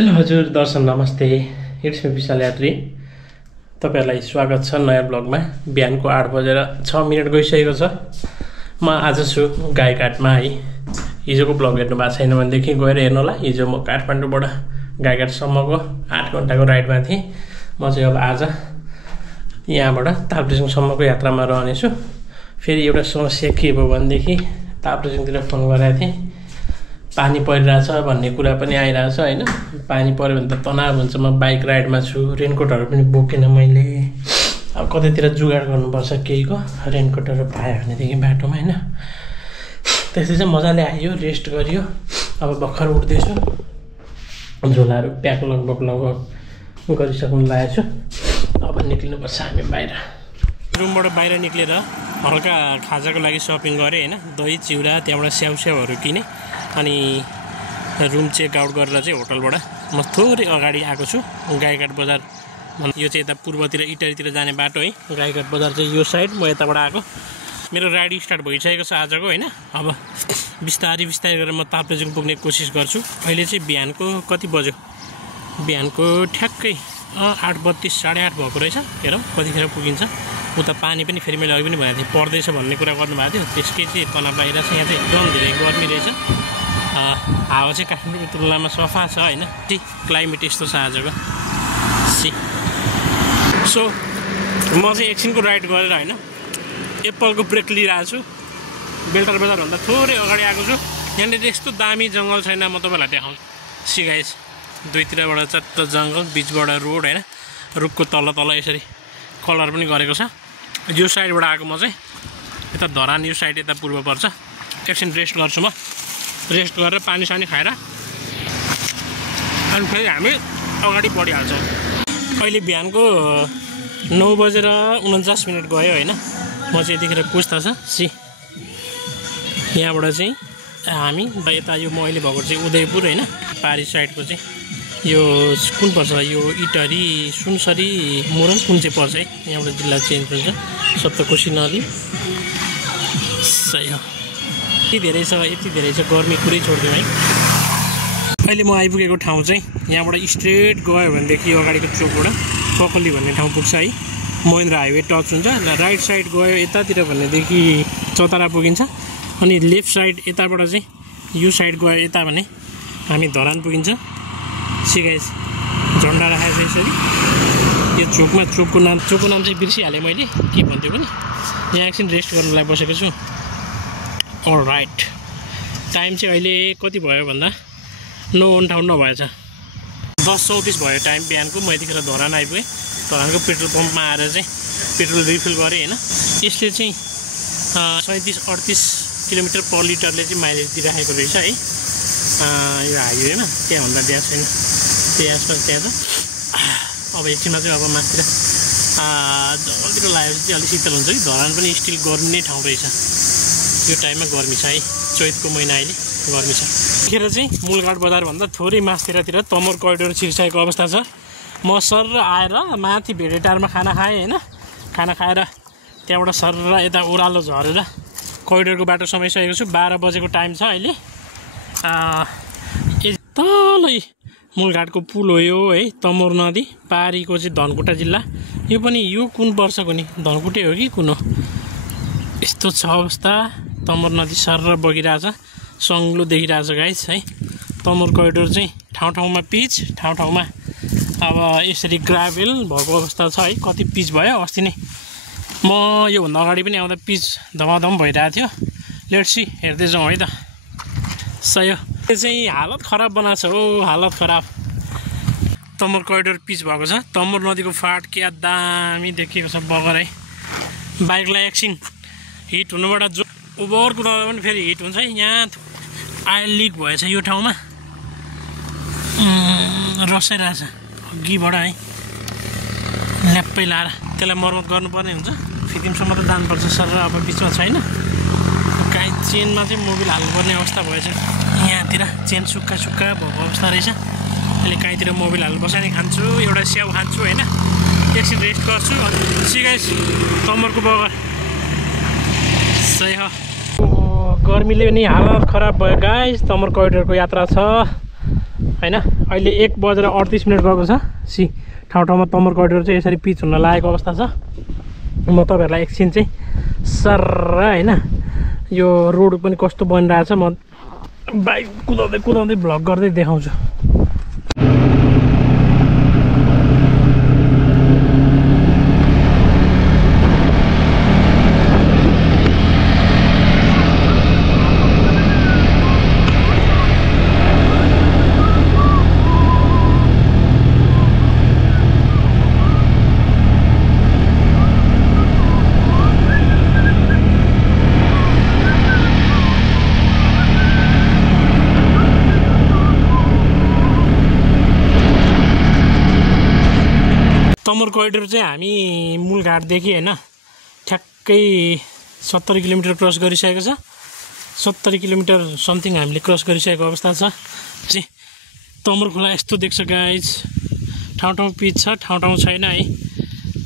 Hello हजुर दर्शन नमस्ते। It's me विशाल यात्री। तपाईहरुलाई स्वागत छ नयाँ ब्लगमा। बिहानको 8 बजेर 6 मिनेट गइसकेको छ। म आज छु गाईघाटमा है। हिजोको ब्लग हेर्नु भएको छैन भनेदेखि गएर हेर्नु होला। हिजो म काठमाडौँबाट गाईघाटसम्मको 8 घण्टाको राइडमा थिएँ। म चाहिँ अब आज यहाँबाट ताप्लेजुङसम्मको यात्रामा रहनेछु। फेरि एउटा समस्या के भयो भनेदेखि ताप्लेजुङतिर फोन गरेको थिएँ, पानी परिरहेछ भन्ने कुरा पनि आइरहेछ हैन। पानी पर्यो भने त तनाव हुन्छ। म बाइक राइडमा छु, रेनकोटहरु पनि बोकेन मैले। अब कतैतिर जुगाड गर्नुपर्छ केहीको, रेनकोटहरु पायो भनेदेखि बाटोमा हैन। त्यसै चाहिँ मजाले आयो, रेस्ट गरियो। अब भर्खर उठ्दैछु, झोलाहरु प्याक लगभग गरिसक्नु लागेको छु। अब निक्लिनुपर्छ हामी बाहिर। रुमबाट बाहिर निक्लेर हल्का खाजाको लागि शपिङ गरेँ हैन। दही चिउरा, त्यहाँबाट स्याउस्याउहरु किने अनि रुम चेक आउट गरेर चाहिँ होटलबाट म थोरै अगाडि आएको छु। गाईघाट बजार यो चाहिँ यता पूर्वतिर इटरीतिर जाने बाटो है। गाईघाट बजार चाहिँ यो साइड, म यताबाट आएको। मेरो राइड स्टार्ट भइसकेको छ आजको हैन। अब बिस्तारै गरेर म ताप्लेजुङ पुग्ने कोसिस गर्छु। अहिले चाहिँ बिहानको कति बज्यो? बिहानको ठ्याक्कै 8:32 8:30 भएको रहेछ। हेरौँ कतिखेर पुगिन्छ। उता पानी पनि फेरि मैले अघि पनि भनेको थिएँ पर्दैछ भन्ने कुरा गर्नुभएको थियो। त्यसकै चाहिँ तनाव बाहिर छ। यहाँ चाहिँ एकदम धेरै गर्मी रहेछ। हावा चाहिँ काठमाडौँको तुलनामा सफा छ हैन। क्लाइमेट यस्तो छ आजको। सो म चाहिँ एकछिनको राइड गरेर हैन एप्पलको ब्रेक लिइरहेको छु। बेल्टार बजारभन्दा थोरै अगाडि आएको छु। यहाँनिर यस्तो दामी जङ्गल छैन, म तपाईँलाई देखाउँछु। सी गाइस, दुईतिरबाट चट्ट जङ्गल, बिचबाट रोड हैन। रुखको तल यसरी कलर पनि गरेको छ। यो साइडबाट आएको म चाहिँ यता धरान, यो साइड यता पूर्व पर्छ। एकछिन रेस्ट गर्छु। म रेस्ट गरेर पानी सानी खाएर अनि फेरि हामी अगाडि बढिहाल्छौँ। अहिले बिहानको 9:49 गयो हैन। म चाहिँ यतिखेर कुस्ता छ सी। यहाँबाट चाहिँ हामी यता यो म अहिले भएको चाहिँ उदयपुर हैन, पारी साइडको चाहिँ यो कुन पर्छ? यो इटरी, सुनसरी, मोरङ कुन चाहिँ पर्छ है? यहाँबाट जिल्ला चेन्ज हुन्छ। सप्तकोशी नदी सही हो। यति धेरै छ गर्मी कुरै छोडिदिउँ है। अहिले म आइपुगेको ठाउँ चाहिँ यहाँबाट स्ट्रेट गयो भनेदेखि अगाडिको चोकबाट पकली भन्ने ठाउँ पुग्छ है। महेन्द्र हाइवे टच हुन्छ। राइट साइड गयो यतातिर भनेदेखि चौतारा पुगिन्छ। अनि लेफ्ट साइड यताबाट चाहिँ यो साइड गयो यता भने हामी धरान पुगिन्छ। सिगाइस झन्डा राखेको छ यसरी यो चोकमा। चोकको नाम चाहिँ बिर्सिहालेँ मैले, के भन्थ्यो पनि। यहाँ एकछिन रेस्ट गर्नलाई बसेको छु। अलराइट, टाइम चाहिँ अहिले कति भयो भन्दा 9:58 भएछ। 10:34 भयो टाइम बिहानको। म यतिखेर धरान आइपुगेँ। धरानको पेट्रोल पम्पमा आएर चाहिँ पेट्रोल रिफिल गरेँ हैन। यसले चाहिँ 37-38 किलोमिटर पर लिटरले चाहिँ माइलेज दिइराखेको रहेछ है। यो हाइवेमा त्यहाँभन्दा त्यहाँ छैन, त्यहाँ छ। अब एकछिनमा चाहिँ अब माथितिर जङ्गलतिर लागेपछि चाहिँ अलिक शीतल हुन्छ कि। धरान पनि स्टिल गर्मी नै ठाउँ रहेछ। यो टाइममा गर्मी छ है, चैतको महिना अहिले गर्मी छ। यतिखेर चाहिँ मूलघाट बजारभन्दा थोरै मास्तिरतिर तमोर करिडोर छिर्साएको अवस्था छ। म सर आएर माथि भेडेटारमा खाना खाएँ हैन। खाना खाएर त्यहाँबाट सर यता ओह्रालो झरेर करिडोरको बाटो समाइसकेको छु। 12 बजेको टाइम छ अहिले। तलै मूलघाटको पुल हो यो है, तमोर नदी। पारीको चाहिँ धनकुटा जिल्ला। यो पनि यो कुन वर्षको नि? धनकुटे हो कि कुन हो? यस्तो छ अवस्था। तमोर नदी सर बगिरहेछ, सङ्लो देखिरहेछ गाइस है। तमोर करिडोर चाहिँ ठाउँ ठाउँमा पिच, ठाउँ ठाउँमा अब यसरी ग्राभेल भएको अवस्था छ है। कति पिच भयो अस्ति नै म योभन्दा अगाडि पनि आउँदा पिच धमाधम भइरहेको थियो। लेट्स सी, हेर्दै जाउँ है त। सही हो। यो चाहिँ हालत खराब बनाएको छ हो, हालत खराब। तमोर करिडोर पिच भएको छ। तमोर नदीको फाट क्या दामी देखिएको छ बगर है। बाइकलाई एकछिन हिट हुनुबाट जो ओभर कुदाउँदा पनि फेरि हिट हुन्छ है। यहाँ आयल लिक भएछ यो ठाउँमा, रसाइरहेछ अघिबाट है। ल्याप्पै लाएर त्यसलाई मर्मत गर्नुपर्ने हुन्छ। फिटिङसम्म त जानुपर्छ सर। अब बिचमा छैन। काहीँ चेनमा चाहिँ मोबिल हाल्नुपर्ने अवस्था भएछ। यहाँतिर चेन सुक्खा भएको अवस्था रहेछ। अहिले कहीँतिर मोबिल हाल्नु बसाइ नै खान्छु। एउटा स्याउ खान्छु हैन। एकछिन रेस्ट गर्छु। अनि सिगाइस तमरको बगर सही हो। गर्मीले पनि हालत खराब भयो गाइस। तमर करिडोरको यात्रा छ। हैन। अहिले 1:38 गएको छ। सी ठाउँ ठाउँमा तमर करिडोर चाहिँ यसरी पिच हुन लागेको अवस्था छ। म तपाईहरुलाई एकछिन चाहिँ सर्र हैन यो रोड पनि कस्तो बनिरहेछ म बाइक कुदाउँदै भ्लग गर्दै देखाउँछु। तमर करिडोर चाहिँ हामी मूलघाटदेखि हैन ठ्याक्कै 70 किलोमिटर क्रस गरिसकेको छ। 70 किलोमिटर समथिङ हामीले क्रस गरिसकेको अवस्था छ। चाहिँ तमर खोला यस्तो देख्छ गाइज। ठाउँ ठाउँ पिच छ, ठाउँ ठाउँ छैन है।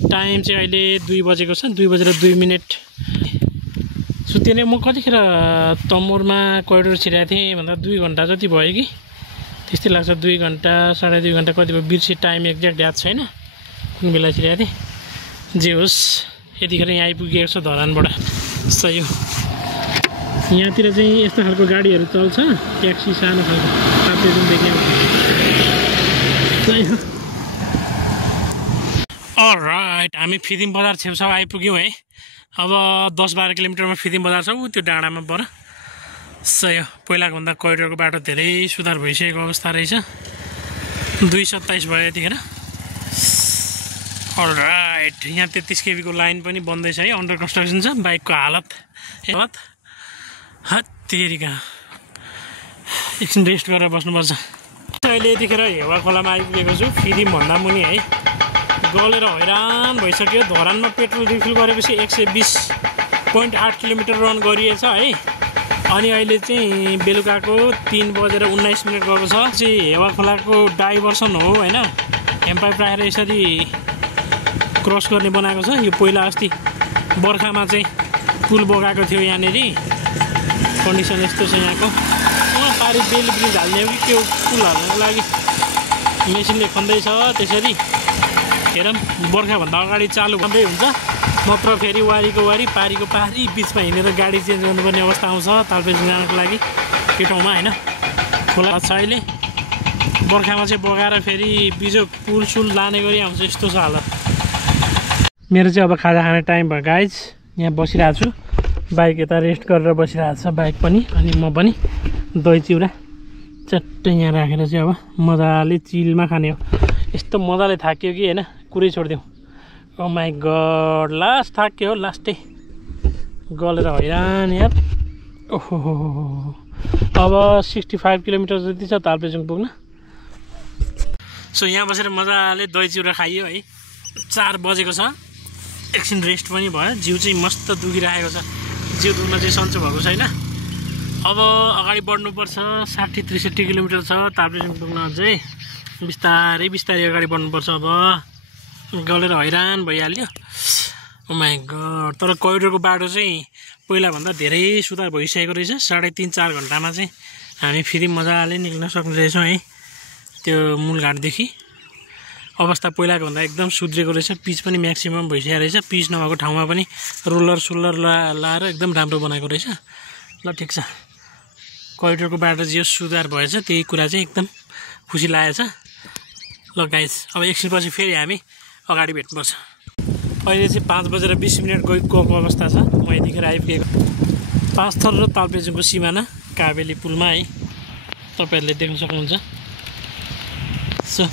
टाइम चाहिँ अहिले 2 बजेको छ, 2:02। सुतेने म कतिखेर तमरमा करिडोर छिराएको थिएँ भन्दा 2 घन्टा जति भयो कि त्यस्तै लाग्छ। 2 घन्टा 2.5 घन्टा कति भयो बिर्सी टाइम एक्ज्याक्ट याद छैन कुन बेला छिराएको थिएँ। जे होस् यतिखेर यहाँ आइपुगेको छ धरानबाट। सही हो। यहाँतिर चाहिँ यस्तो खालको गाडीहरू चल्छ, ट्याक्सी सानो खालको ताप्लेजुङदेखि आउँछ। सही हो। अलराइट हामी फिदिम बजार छेउछाउ आइपुग्यौँ है। अब 10-12 किलोमिटरमा फिदिम बजार छ ऊ त्यो डाँडामा पर। सही हो। पहिलाको भन्दा करिडोरको बाटो धेरै सुधार भइसकेको अवस्था रहेछ। 2:27 भयो यतिखेर। अलराइट यहाँ 33 kV को लाइन पनि बन्दैछ है, अन्डर कन्स्ट्रक्सन छ। बाइकको हालत हत्तेरिका एकछिन रेस्ट गरेर बस्नुपर्छ। अहिले यतिखेर हेवा खोलामा आइपुगेको छु। फिदिम भन्दा मुनि है गलेर हैरान भइसक्यो। धरानमा पेट्रोल रिफिल गरेपछि 120.8 किलोमिटर रन गरिएछ है। अनि अहिले चाहिँ बेलुकाको 3:19 गएको छ। चाहिँ हेवा खोलाको डाइभर्सन हो हैन। एम्पाइप राखेर यसरी क्रस गर्ने बनाएको छ। यो पहिला अस्ति बर्खामा चाहिँ पुल बगाएको थियो यहाँनेरि। कन्डिसन यस्तो छ यहाँको। पारि बेली ब्रिज हाल्ने हो कि त्यो पुल हाल्नको लागि मेसिनले खन्दैछ। त्यसरी हेरौँ बर्खाभन्दा अगाडि चालु भन्दै हुन्छ, नत्र फेरि वारीको वारी पारीको पारी बिचमा हिँडेर गाडी चेन्ज गर्नुपर्ने अवस्था आउँछ तालपेजुङ जानको लागि। त्यो ठाउँमा हैन खोला छ अहिले। बर्खामा चाहिँ बगाएर फेरि बिजो पुलसुल लाने गरी आउँछ। यस्तो छ हालत। मेरो चाहिँ अब खाजा खाने टाइम भयो गाइज। यहाँ बसिरहेको छु, बाइक यता रेस्ट गरेर बसिरहेको छ बाइक पनि। अनि म पनि दही चिउरा चट्टै यहाँ राखेर चाहिँ अब मजाले चिलमा खाने हो। यस्तो मजाले थाक्यो कि हैन कुरै छोडिदिउँ। ओ माई गड लास्ट थाक्यो हो, लास्टै गलेर हैरान यार। ओहो अब 65 किलोमिटर जति छ तालपेजुङ पुग्न। सो यहाँ बसेर मजाले दही चिउरा खाइयो है। 4 बजेको छ। एकछिन रेस्ट पनि भयो। जिउ चाहिँ मस्त दुखिरहेको छ। जिउ दुख्न चाहिँ सन्चो भएको छैन। अब अगाडि बढ्नुपर्छ। 60-63 किलोमिटर छ तालपेजुङ पुग्न। अझै बिस्तारै अगाडि बढ्नुपर्छ। अब गलेर हैरान भइहाल्यो। ओ माई गड। तर करिडोरको बाटो चाहिँ पहिलाभन्दा धेरै सुधार भइसकेको रहेछ। 3.5-4 घन्टामा चाहिँ हामी फेरि मजाले निक्ल्न सक्ने रहेछौँ है त्यो मूलघाटदेखि। अवस्था पहिलाको भन्दा एकदम सुध्रेको रहेछ। पिच पनि म्याक्सिमम भइसकेको रहेछ। पिच नभएको ठाउँमा पनि रोलर लाएर एकदम राम्रो बनाएको रहेछ। ल ठिक छ। करिडोरको बाटो जो सुधार भएछ त्यही कुरा चाहिँ एकदम खुसी लागेछ। ल गाइस अब एकछिनपछि फेरि हामी अगाडि भेट्नुपर्छ। अहिले चाहिँ 5:20 गएको अवस्था छ। म यतिखेर आइपुगेको पाँचथर र तालपेजुङको सिमाना काबेली पुलमा है। तपाईँहरूले देख्न सक्नुहुन्छ। सो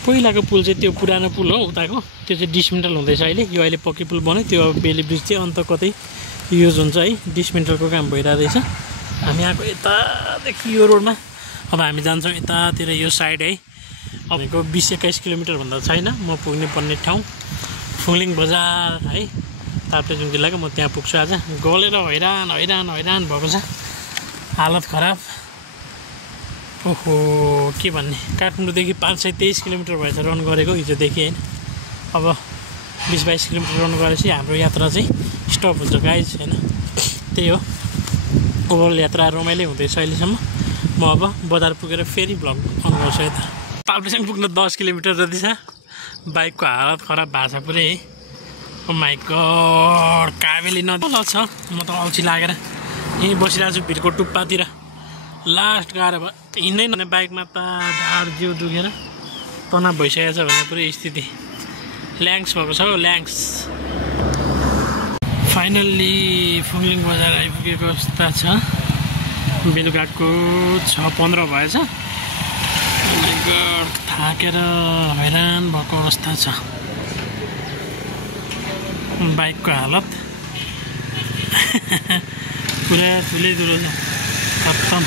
पहिलाको पुल चाहिँ त्यो पुरानो पुल हो उताको, त्यो चाहिँ डिसमेन्टल हुँदैछ अहिले। यो अहिले पक्की पुल बन्यो। त्यो अब बेली ब्रिज चाहिँ अन्त कतै युज हुन्छ है। डिसमेन्टलको काम भइरहेको रहेछ। हामी आएको यतादेखि यो रोडमा। अब हामी जान्छौँ यतातिर यो साइड है। अबको 20-21 किलोमिटर भन्दा छैन म पुग्ने पर्ने ठाउँ फुङलिङ बजार है तालपेजुङ जिल्लाको। म त्यहाँ पुग्छु आज। गलेर हैरान भएको छ, हालत खराब। ओहो के भन्ने। काठमाडौँदेखि 523 किलोमिटर भएछ रन गरेको हिजोदेखि हैन। अब 20-22 किलोमिटर रन गरेपछि हाम्रो यात्रा चाहिँ स्टप हुन्छ गाइज हैन। त्यही हो ओभरअल यात्रा रमाइलो हुँदैछ अहिलेसम्म। म अब बजार पुगेर फेरि भ्लग अन गर्छु है त। ताप्लेजुङ पुग्न 10 किलोमिटर जति छ। बाइकको हालत खराब भएको छ पुरै। ओ माई गड, काबेली नदी छ। म त अल्छी लागेर यहीँ बसिरहेको छु भिरको टुप्पातिर। लास्ट गाह्रो भयो हिँड्दै भने बाइकमा त ढाड जिउ दुखेर तनाव भइसकेको छ भने पुरै स्थिति ल्याङ्स भएको छ। ल्याङ्स फाइनल्ली फुङलिङ बजार आइपुगेको अवस्था छ। बेलुकाको 6:15 भएछ। थाकेर हैरान भएको अवस्था छ। बाइकको हालत पुरा ठुलै दुलो छ, खत्तम।